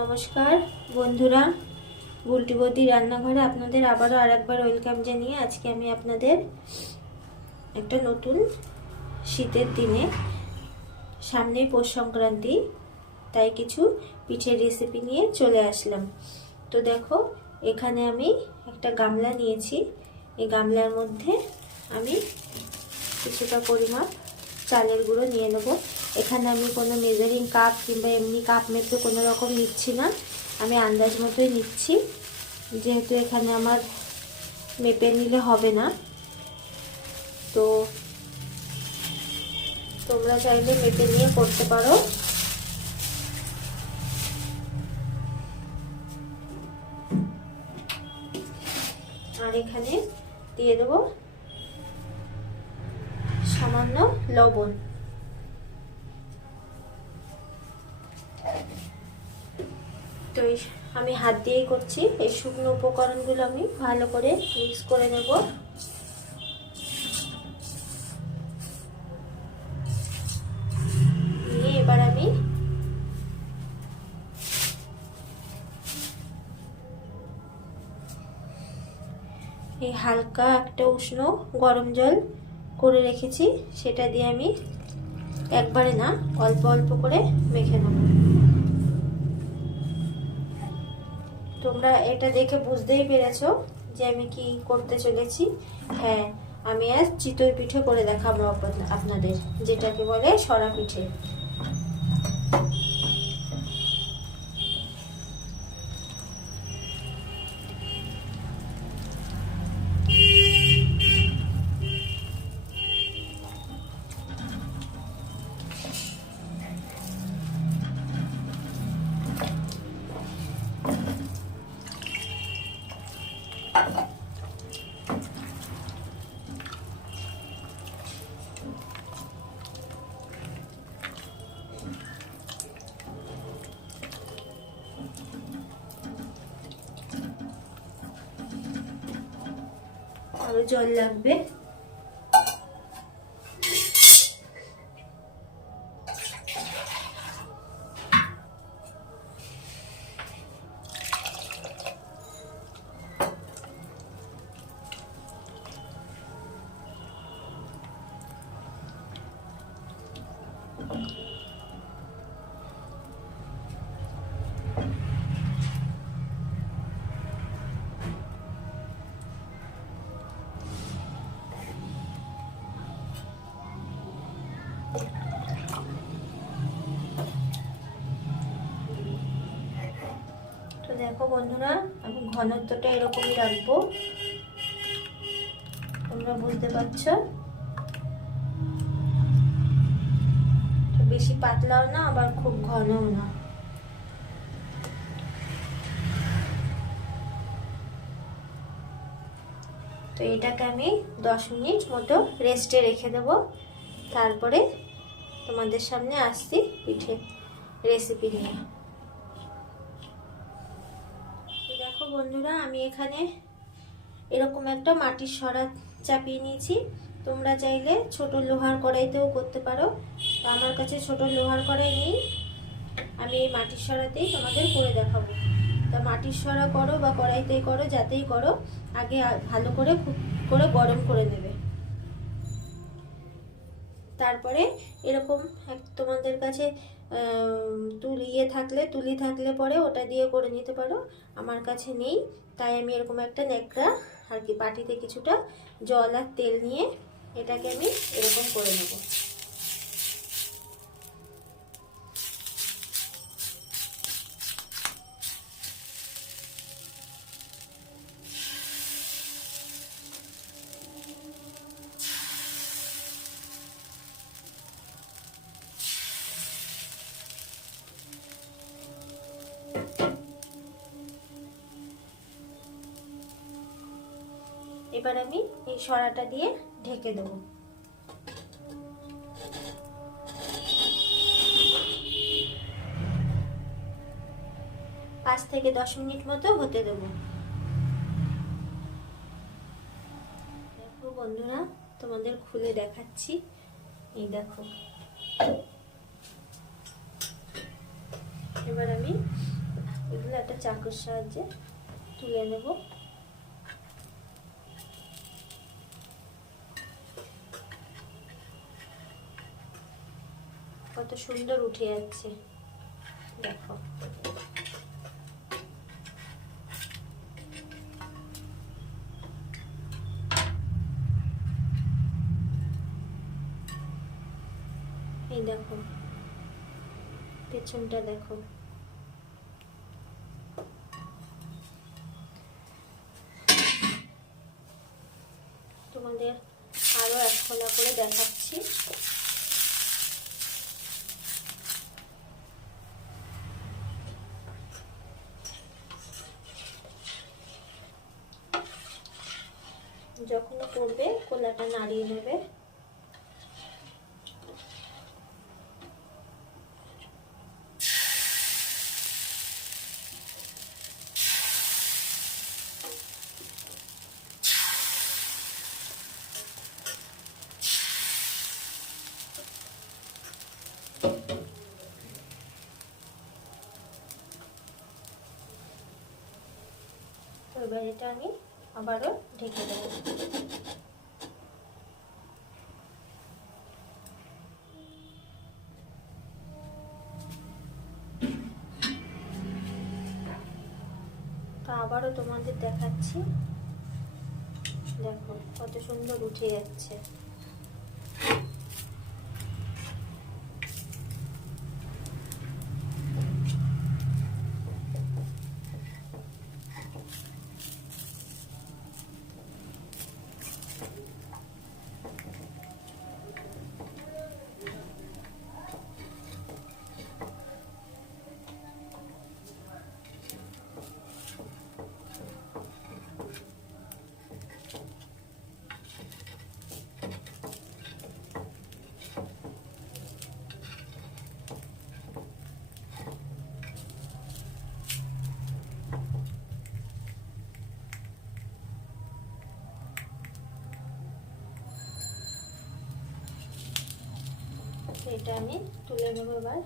নমস্কার বন্ধুরা, বুলটি বৌদি রান্নাঘরে আপনাদের আবারও আরেকবার ওয়েলকাম জানিয়ে আজকে আমি আপনাদের একটা নতুন শীতের দিনে সামনেই পৌষ সংক্রান্তি, তাই কিছু পিঠের রেসিপি নিয়ে চলে আসলাম। তো দেখো, এখানে আমি একটা গামলা নিয়েছি। এই গামলার মধ্যে আমি কিছুটা পরিমাণ চালের গুঁড়ো নিয়ে নেব। এখানে আমি কোনো মেজারিং কাপ কিংবা এমনি কাপ মেপে কোনো রকম নিচ্ছি না, আমি আন্দাজ মতোই নিচ্ছি, যেহেতু এখানে আমার মেপে নিলে হবে না। তো তোমরা চাইলে মেপে নিয়ে করতে পারো। আর এখানে দিয়ে দেবো সামান্য লবণ। তো আমি হাত দিয়েই করছি। এই শুকনো উপকরণগুলো আমি ভালো করে মিক্স করে নেব। নিয়ে এবার আমি এই হালকা একটা উষ্ণ গরম জল করে রেখেছি, সেটা দিয়ে আমি একবারে না অল্প অল্প করে মেখে নেব। তোমরা এটা দেখে বুঝতেই পেরেছো যে আমি কি করতে চলেছি। হ্যাঁ, আমি আজ চিতই পিঠে করে দেখাবো আপনাদের, যেটাকে বলে সরা পিঠে। আরো জল লাগবে। তো দেখো বন্ধুরা, আমি ঘনত্বটা এরকমই রাখবো, তোমরা বুঝতে পারছো। বেশি পাতলাও না, আবার খুব ঘনও না। তো এটাকে আমি 10 মিনিট মতো রেস্টে রেখে দেবো। তারপরে তোমাদের সামনে আসছি পিঠে রেসিপি নিয়ে। দেখো বন্ধুরা, আমি এখানে এরকম একটা মাটির সরা চাপিয়ে নিয়েছি। তোমরা চাইলে ছোট লোহার কড়াইতেও করতে পারো। তো আমার কাছে ছোট লোহার কড়াই নেই, আমি এই মাটির সরাতেই তোমাদের করে দেখাবো। তা মাটির সরা করো বা কড়াইতেই করো, যাতেই করো, আগে ভালো করে খুব করে গরম করে নেবে। তারপরে এরকম তোমাদের কাছে তুলি থাকলে পরে ওটা দিয়ে করে নিতে পারো। আমার কাছে নেই, তাই আমি এরকম একটা ন্যাকড়া আর কি বাটিতে কিছুটা জল আর তেল নিয়ে এটাকে আমি এরকম করে নেব। এবার আমি এই সরাটা দিয়ে ঢেকে দেব। 5 থেকে 10 মিনিট মতো হতে দেব। দেখো বন্ধুরা, তোমাদের খুলে দেখাচ্ছি। এই দেখো, এবার আমি এগুলো একটা চাকুর সাহায্যে তুলে নেব। কত সুন্দর উঠে যাচ্ছে দেখো। এই দেখো পেছনটা দেখো। তোমাদের আরো এক খোলা করে দেখাচ্ছি। যখন করবে কোলাটা নাড়িয়ে নেবে। এবার এটা আমি আবারও ঢেকে দেবো। তো আবারও তোমাদের দেখাচ্ছি, দেখো কত সুন্দর উঠে যাচ্ছে। এটা আমি তুলে নেব এবার।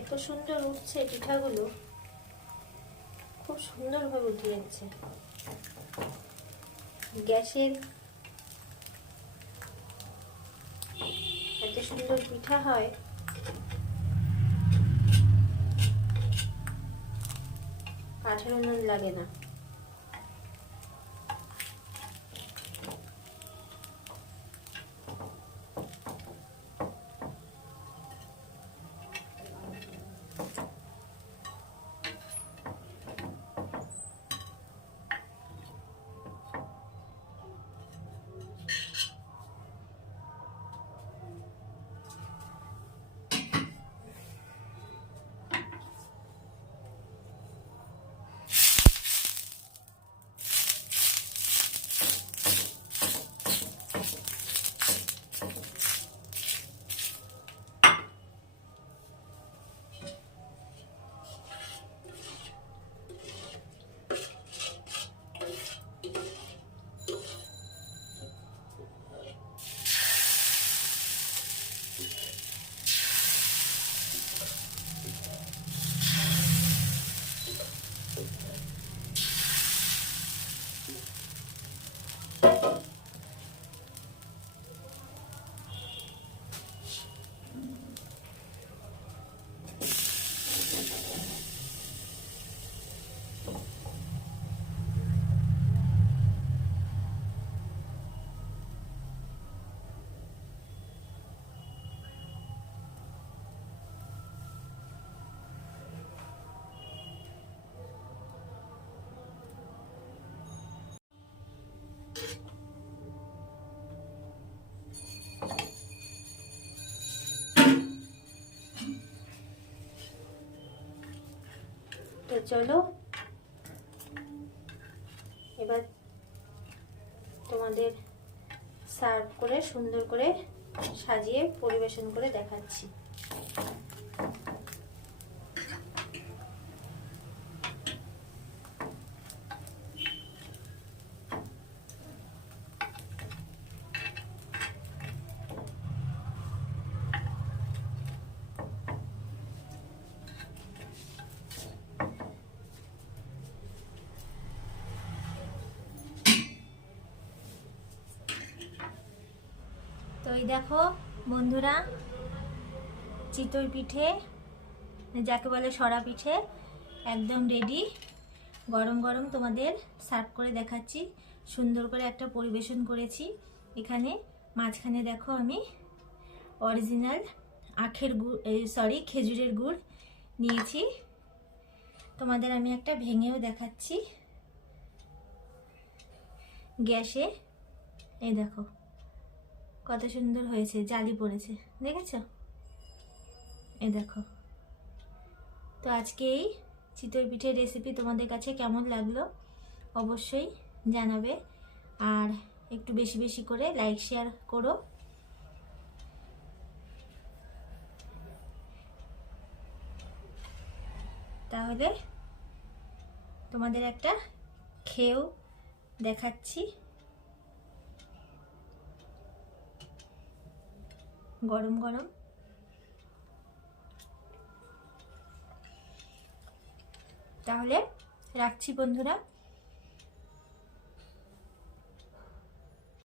এত সুন্দর উঠছে পিঠাগুলো, খুব সুন্দরভাবে উঠে যাচ্ছে। গ্যাসের এত সুন্দর পিঠা হয়, কাঠের উনুন লাগে না। চলো এবার তোমাদের সার্ভ করে সুন্দর করে সাজিয়ে পরিবেশন করে দেখাচ্ছি। তো এই দেখো বন্ধুরা, চিতই পিঠে যাকে বলে সরা পিঠে একদম রেডি। গরম গরম তোমাদের সার্ভ করে দেখাচ্ছি। সুন্দর করে একটা পরিবেশন করেছি। এখানে মাঝখানে দেখো আমি অরিজিনাল আখের গুড়, খেজুরের গুড় নিয়েছি। তোমাদের আমি একটা ভেঙেও দেখাচ্ছি গ্যাসে। এই দেখো কত সুন্দর হয়েছে, জালি পড়েছে, দেখেছো? এই দেখো। তো আজকে এই চিতই পিঠের রেসিপি তোমাদের কাছে কেমন লাগলো অবশ্যই জানাবে, আর একটু বেশি বেশি করে লাইক শেয়ার করো। তাহলে তোমাদের একটা খেয়েও দেখাচ্ছি। গরম গরম। তাহলে রাখছি বন্ধুরা।